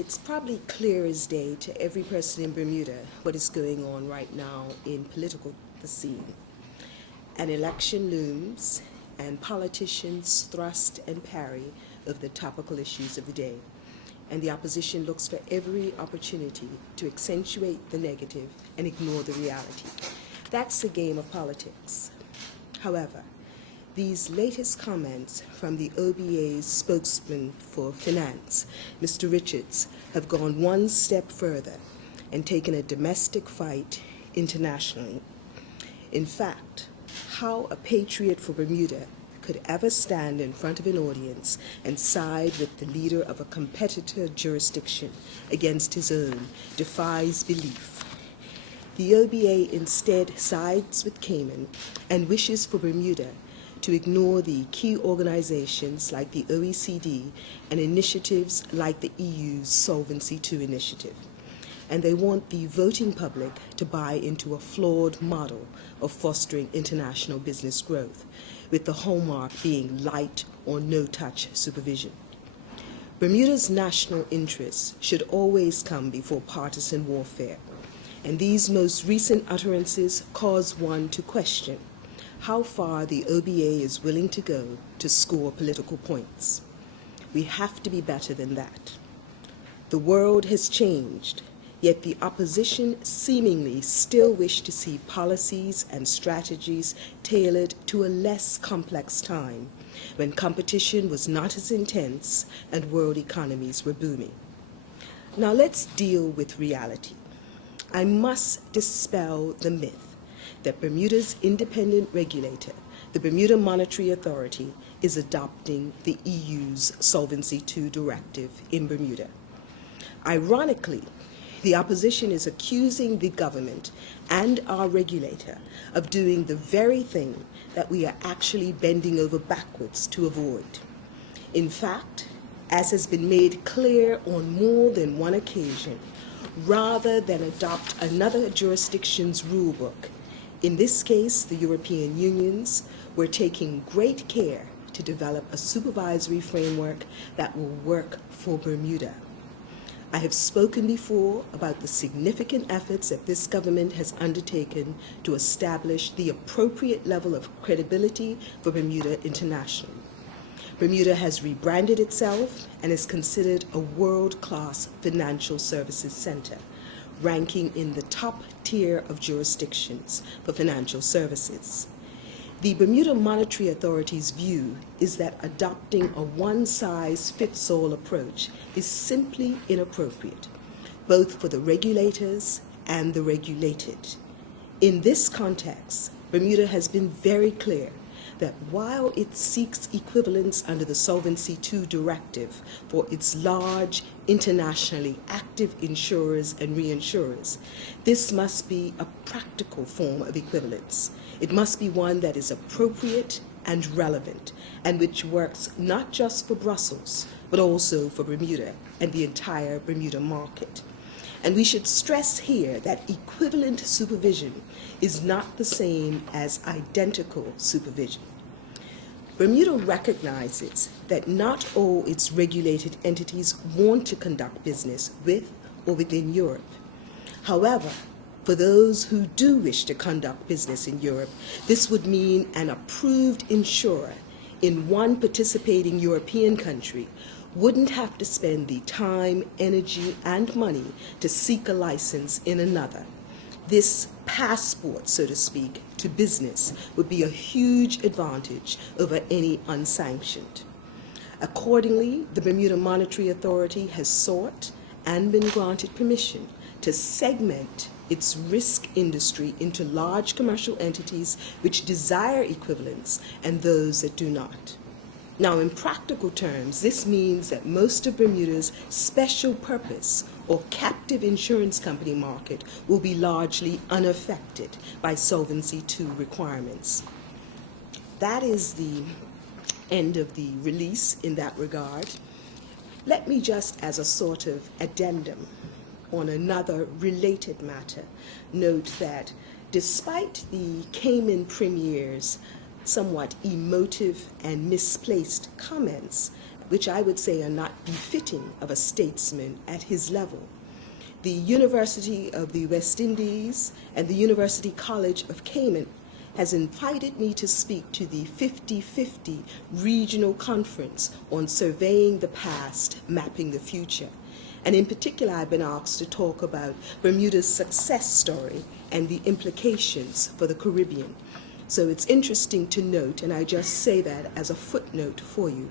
It's probably clear as day to every person in Bermuda what is going on right now in political scene. An election looms, and politicians thrust and parry over the topical issues of the day. And the opposition looks for every opportunity to accentuate the negative and ignore the reality. That's the game of politics. However, these latest comments from the OBA's spokesman for finance, Mr. Richards, have gone one step further and taken a domestic fight internationally. In fact, how a patriot for Bermuda could ever stand in front of an audience and side with the leader of a competitor jurisdiction against his own defies belief. The OBA instead sides with Cayman and wishes for Bermuda to ignore the key organizations like the OECD and initiatives like the EU's Solvency II initiative. And they want the voting public to buy into a flawed model of fostering international business growth, with the hallmark being light or no-touch supervision. Bermuda's national interests should always come before partisan warfare, and these most recent utterances cause one to question how far the OBA is willing to go to score political points. We have to be better than that. The world has changed, yet the opposition seemingly still wish to see policies and strategies tailored to a less complex time, when competition was not as intense and world economies were booming. Now let's deal with reality. I must dispel the myth that Bermuda's independent regulator, the Bermuda Monetary Authority, is adopting the EU's Solvency II directive in Bermuda. Ironically, the opposition is accusing the government and our regulator of doing the very thing that we are actually bending over backwards to avoid. In fact, as has been made clear on more than one occasion, rather than adopt another jurisdiction's rulebook, in this case, the European Union's, we're taking great care to develop a supervisory framework that will work for Bermuda. I have spoken before about the significant efforts that this government has undertaken to establish the appropriate level of credibility for Bermuda internationally. Bermuda has rebranded itself and is considered a world-class financial services center, ranking in the top tier of jurisdictions for financial services. The Bermuda Monetary Authority's view is that adopting a one-size-fits-all approach is simply inappropriate, both for the regulators and the regulated. In this context, Bermuda has been very clear that while it seeks equivalence under the Solvency II directive for its large, internationally active insurers and reinsurers, this must be a practical form of equivalence. It must be one that is appropriate and relevant, and which works not just for Brussels, but also for Bermuda and the entire Bermuda market. And we should stress here that equivalent supervision is not the same as identical supervision. Bermuda recognizes that not all its regulated entities want to conduct business with or within Europe. However, for those who do wish to conduct business in Europe, this would mean an approved insurer in one participating European country wouldn't have to spend the time, energy, and money to seek a license in another. This passport, so to speak, to business would be a huge advantage over any unsanctioned. Accordingly, the Bermuda Monetary Authority has sought and been granted permission to segment its risk industry into large commercial entities which desire equivalence and those that do not. Now, in practical terms, this means that most of Bermuda's special purpose or captive insurance company market will be largely unaffected by Solvency II requirements. That is the end of the release in that regard. Let me just, as a sort of addendum on another related matter, note that despite the Cayman Premier's somewhat emotive and misplaced comments which I would say are not befitting of a statesman at his level. The University of the West Indies and the University College of Cayman has invited me to speak to the 50-50 Regional Conference on Surveying the Past, Mapping the Future. And in particular, I've been asked to talk about Bermuda's success story and the implications for the Caribbean. So it's interesting to note, and I just say that as a footnote for you,